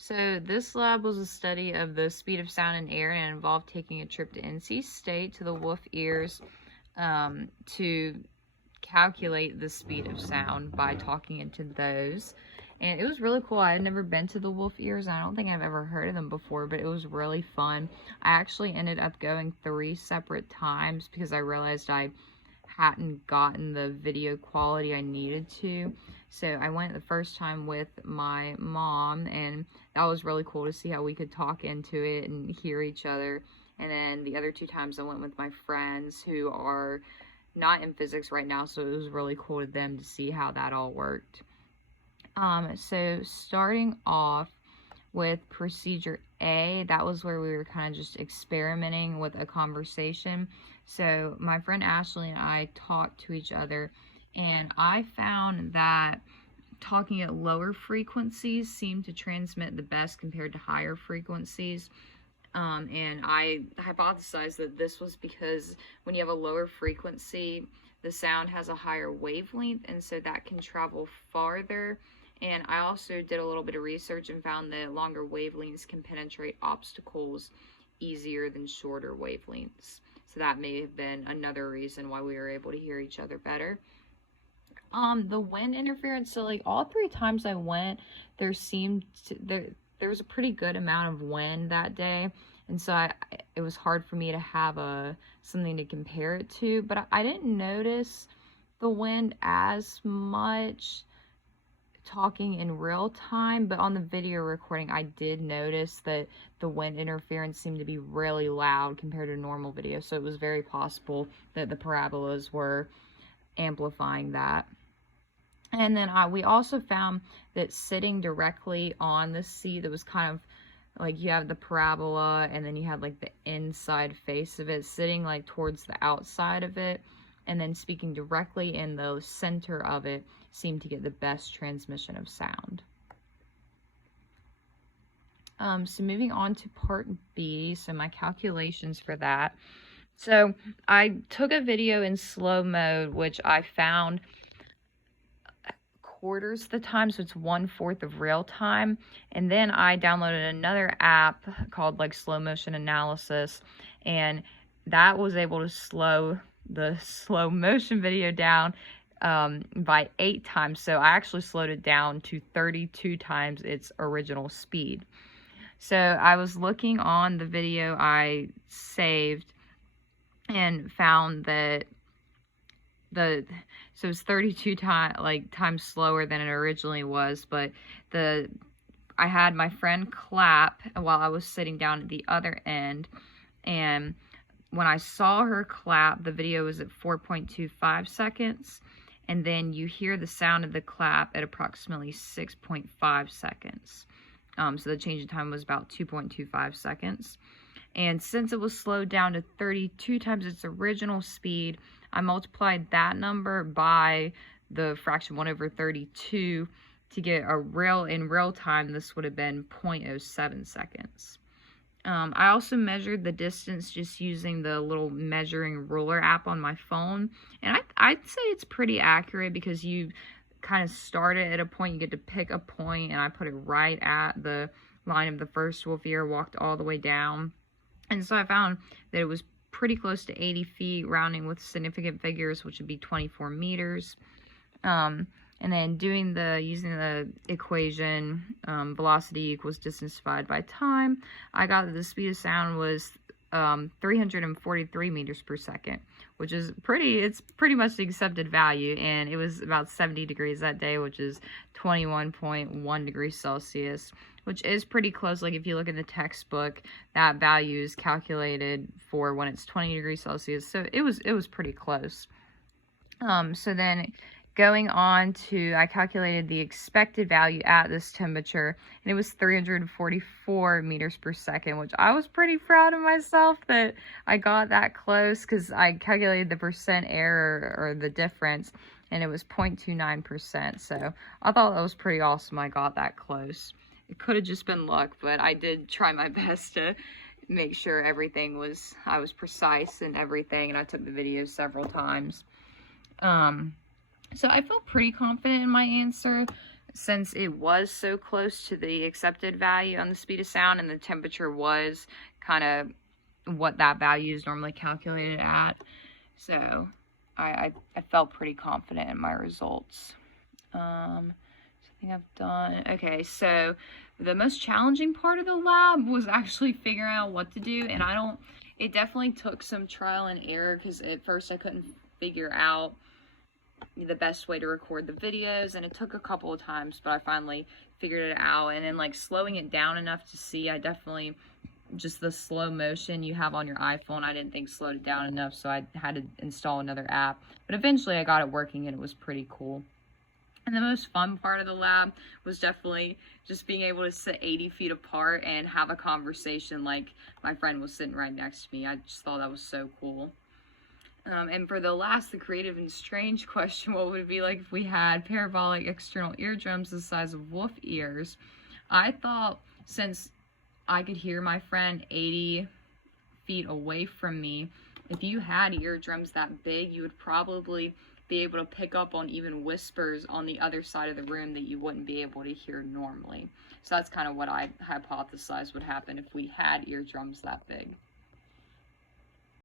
So this lab was a study of the speed of sound in air, and it involved taking a trip to NC State to the Wolf Ears to calculate the speed of sound by talking into those. And it was really cool. I had never been to the Wolf Ears, and I don't think I've ever heard of them before, but it was really fun. I actually ended up going 3 separate times because I realized I hadn't gotten the video quality I needed to. So I went the first time with my mom, and that was really cool to see how we could talk into it and hear each other. And then the other 2 times I went with my friends who are not in physics right now, so it was really cool to them to see how that all worked. So starting off with procedure A, that was where we were kind of just experimenting with a conversation. So my friend Ashley and I talked to each other, and I found that talking at lower frequencies seemed to transmit the best compared to higher frequencies. And I hypothesized that this was because when you have a lower frequency, the sound has a higher wavelength, and so that can travel farther. And I also did a little bit of research and found that longer wavelengths can penetrate obstacles easier than shorter wavelengths. So that may have been another reason why we were able to hear each other better. The wind interference, so like all 3 times I went, there was a pretty good amount of wind that day, and so it was hard for me to have something to compare it to, but I didn't notice the wind as much talking in real time, but on the video recording I did notice that the wind interference seemed to be really loud compared to normal video, so it was very possible that the parabolas were amplifying that. And then we also found that sitting directly on the seat, that was kind of like you have the parabola and then you have like the inside face of it, sitting like towards the outside of it and then speaking directly in the center of it seemed to get the best transmission of sound. So moving on to part B, so my calculations for that. So I took a video in slow mode, which I found quarters the time, so it's 1/4 of real time. And then I downloaded another app called like Slow Motion Analysis, and that was able to slow the slow motion video down by 8 times. So I actually slowed it down to 32 times its original speed. So I was looking on the video I saved and found that so it's 32 times slower than it originally was, but I had my friend clap while I was sitting down at the other end, and when I saw her clap, the video was at 4.25 seconds, and then you hear the sound of the clap at approximately 6.5 seconds. So the change in time was about 2.25 seconds. And since it was slowed down to 32 times its original speed, I multiplied that number by the fraction 1/32 to get in real time, this would have been 0.07 seconds. I also measured the distance just using the little measuring ruler app on my phone, and I'd say it's pretty accurate because you kind of start it at a point, you get to pick a point, and I put it right at the line of the first wolf ear, walked all the way down, and so I found that it was pretty close to 80 feet, rounding with significant figures, which would be 24 meters. And then using the equation, velocity equals distance divided by time, I got that the speed of sound was 343 meters per second, which is it's pretty much the accepted value, and it was about 70 degrees that day, which is 21.1 degrees Celsius, which is pretty close. Like if you look at the textbook, that value is calculated for when it's 20 degrees Celsius, so it was pretty close. So then going on to, I calculated the expected value at this temperature, and it was 344 meters per second, which I was pretty proud of myself that I got that close, because I calculated the percent error, or the difference, and it was 0.29%. So I thought that was pretty awesome I got that close. It could have just been luck, but I did try my best to make sure I was precise and everything, and I took the video several times. So I felt pretty confident in my answer. since it was so close to the accepted value on the speed of sound, and the temperature was kind of what that value is normally calculated at. So I felt pretty confident in my results. I think I've done, okay, so the most challenging part of the lab was actually figuring out what to do, and it definitely took some trial and error, because at first I couldn't figure out the best way to record the videos, and it took a couple of times, but I finally figured it out. And then like slowing it down enough to see, I definitely, just the slow motion you have on your iPhone, I didn't think slowed it down enough, so I had to install another app, but eventually I got it working and it was pretty cool. And the most fun part of the lab was definitely just being able to sit 80 feet apart and have a conversation like my friend was sitting right next to me. I just thought that was so cool. And for the last, the creative and strange question, what would it be like if we had parabolic external eardrums the size of wolf ears? I thought, since I could hear my friend 80 feet away from me, if you had eardrums that big, you would probably be able to pick up on even whispers on the other side of the room that you wouldn't be able to hear normally. So that's kind of what I hypothesized would happen if we had eardrums that big.